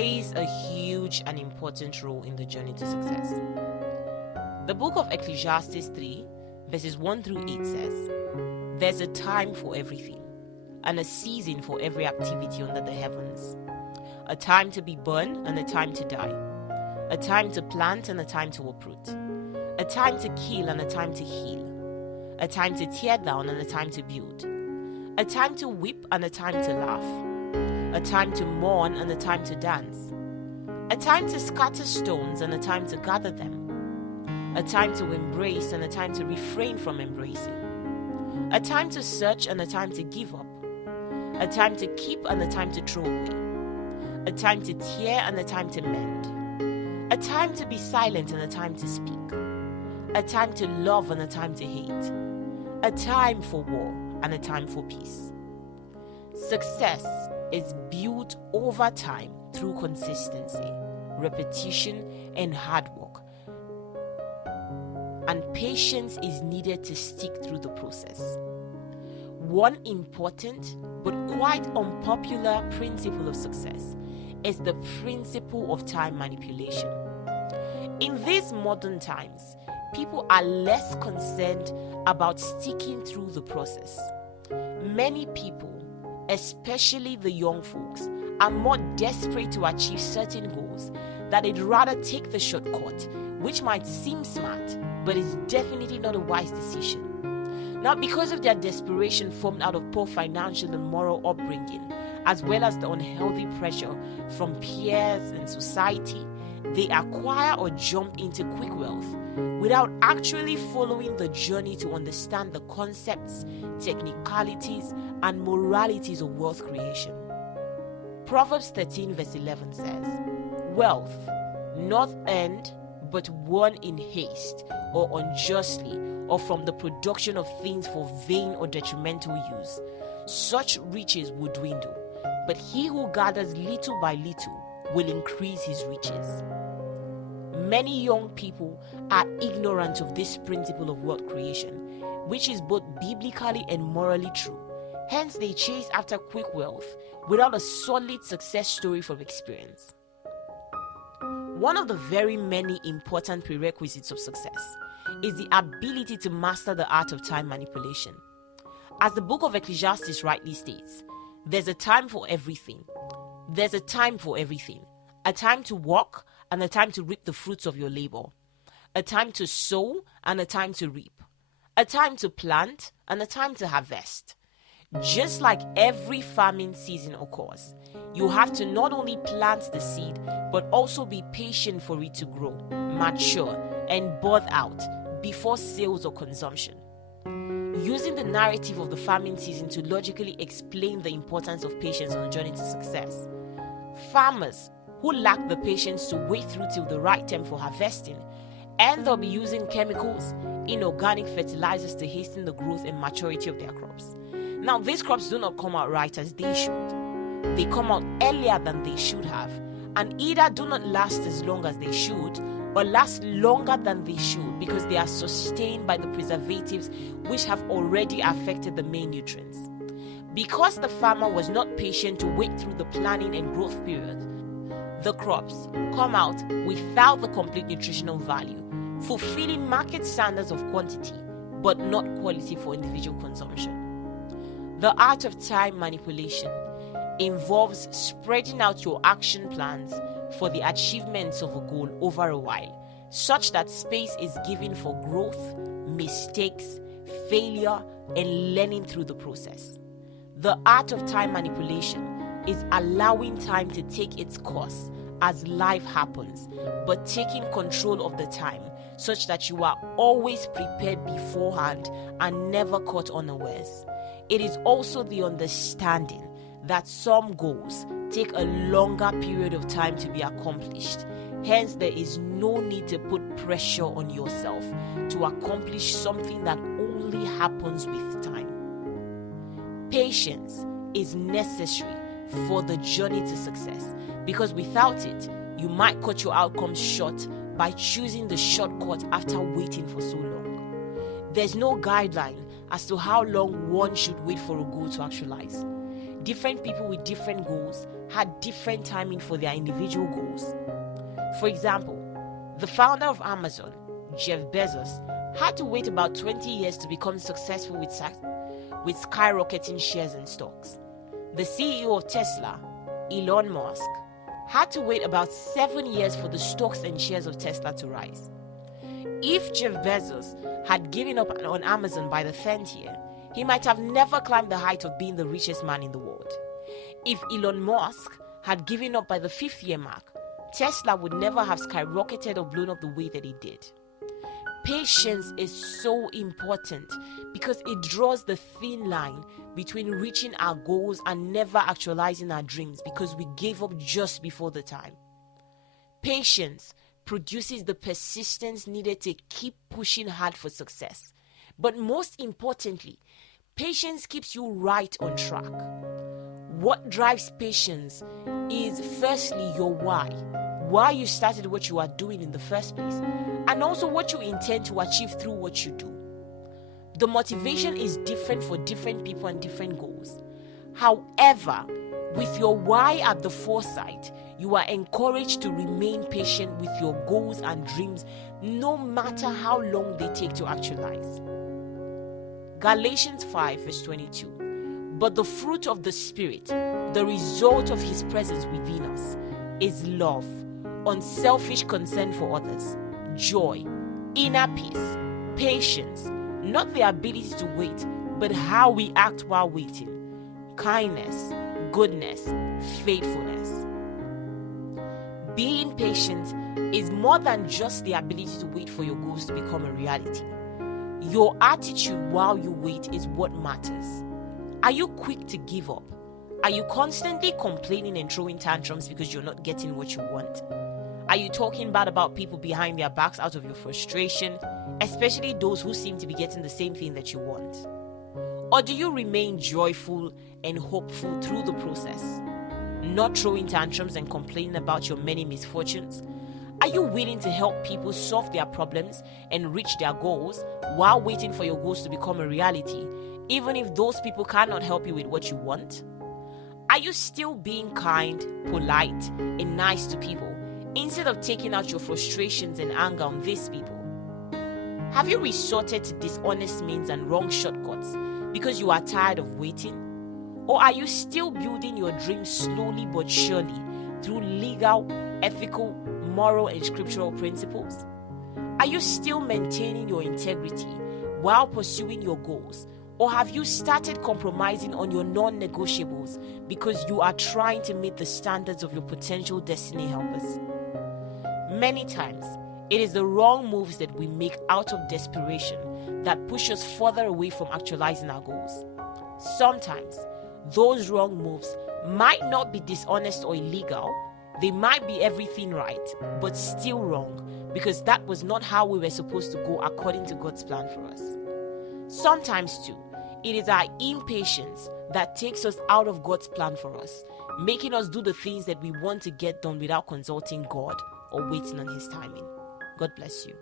plays a huge and important role in the journey to success. The book of Ecclesiastes 3, verses 1 through 8 says, "There's a time for everything, and a season for every activity under the heavens. A time to be born and a time to die. A time to plant and a time to uproot. A time to kill and a time to heal. A time to tear down and a time to build. A time to weep and a time to laugh. A time to mourn and a time to dance. A time to scatter stones and a time to gather them. A time to embrace and a time to refrain from embracing. A time to search and a time to give up. A time to keep and a time to throw away. A time to tear and a time to mend. A time to be silent and a time to speak. A time to love and a time to hate. A time for war and a time for peace." Success is built over time through consistency, repetition, and hard work. And patience is needed to stick through the process. One important but quite unpopular principle of success is the principle of time manipulation. In these modern times, people are less concerned about sticking through the process. Many people, especially the young folks, are more desperate to achieve certain goals that they'd rather take the shortcut, which might seem smart, but is definitely not a wise decision. Now, because of their desperation formed out of poor financial and moral upbringing, as well as the unhealthy pressure from peers and society, they acquire or jump into quick wealth without actually following the journey to understand the concepts, technicalities, and moralities of wealth creation. Proverbs 13 verse 11 says, "Wealth, not earned, but won in haste, or unjustly, or from the production of things for vain or detrimental use, such riches will dwindle, but he who gathers little by little will increase his riches." Many young people are ignorant of this principle of wealth creation, which is both biblically and morally true. Hence, they chase after quick wealth without a solid success story from experience. One of the very many important prerequisites of success is the ability to master the art of time manipulation. As the book of Ecclesiastes rightly states, there's a time for everything. There's a time for everything. A time to work and a time to reap the fruits of your labor. A time to sow and a time to reap. A time to plant and a time to harvest. Just like every farming season occurs, you have to not only plant the seed, but also be patient for it to grow, mature, and birth out before sales or consumption. Using the narrative of the farming season to logically explain the importance of patience on the journey to success, farmers who lack the patience to wait through till the right time for harvesting end up using chemicals, inorganic fertilizers to hasten the growth and maturity of their crops. Now, these crops do not come out right as they should. They come out earlier than they should have, and either do not last as long as they should, or last longer than they should because they are sustained by the preservatives which have already affected the main nutrients. Because the farmer was not patient to wait through the planning and growth period, the crops come out without the complete nutritional value, fulfilling market standards of quantity, but not quality for individual consumption. The art of time manipulation involves spreading out your action plans for the achievements of a goal over a while, such that space is given for growth, mistakes, failure, and learning through the process. The art of time manipulation is allowing time to take its course as life happens, but taking control of the time such that you are always prepared beforehand and never caught unawares. It is also the understanding that some goals take a longer period of time to be accomplished. Hence, there is no need to put pressure on yourself to accomplish something that only happens with time. Patience is necessary for the journey to success, because without it, you might cut your outcomes short by choosing the shortcut after waiting for so long. There's no guideline as to how long one should wait for a goal to actualize. Different people with different goals had different timing for their individual goals. For example, the founder of Amazon, Jeff Bezos, had to wait about 20 years to become successful with skyrocketing shares and stocks. The CEO of Tesla, Elon Musk, had to wait about 7 years for the stocks and shares of Tesla to rise. If Jeff Bezos had given up on Amazon by the 10th year, he might have never climbed the height of being the richest man in the world. If Elon Musk had given up by the 5th year mark, Tesla would never have skyrocketed or blown up the way that it did. Patience is so important because it draws the thin line between reaching our goals and never actualizing our dreams because we gave up just before the time. Patience produces the persistence needed to keep pushing hard for success. But most importantly, patience keeps you right on track. What drives patience is firstly your why you started what you are doing in the first place, and also what you intend to achieve through what you do. The motivation is different for different people and different goals. However, with your why at the foresight, you are encouraged to remain patient with your goals and dreams no matter how long they take to actualize. Galatians 5 verse 22. But the fruit of the Spirit, the result of His presence within us, is love, unselfish concern for others, joy, inner peace, patience, not the ability to wait, but how we act while waiting, kindness, goodness, faithfulness. Being patient is more than just the ability to wait for your goals to become a reality. Your attitude while you wait is what matters. Are you quick to give up? Are you constantly complaining and throwing tantrums because you're not getting what you want? Are you talking bad about people behind their backs out of your frustration, especially those who seem to be getting the same thing that you want? Or do you remain joyful and hopeful through the process, not throwing tantrums and complaining about your many misfortunes? Are you willing to help people solve their problems and reach their goals while waiting for your goals to become a reality, even if those people cannot help you with what you want? Are you still being kind, polite, and nice to people instead of taking out your frustrations and anger on these people? Have you resorted to dishonest means and wrong shortcuts because you are tired of waiting? Or are you still building your dreams slowly but surely through legal, ethical, moral, and scriptural principles? Are you still maintaining your integrity while pursuing your goals? Or have you started compromising on your non-negotiables because you are trying to meet the standards of your potential destiny helpers? Many times, it is the wrong moves that we make out of desperation that push us further away from actualizing our goals. Sometimes, those wrong moves might not be dishonest or illegal. They might be everything right, but still wrong, because that was not how we were supposed to go according to God's plan for us. Sometimes too, it is our impatience that takes us out of God's plan for us, making us do the things that we want to get done without consulting God or waiting on His timing. God bless you.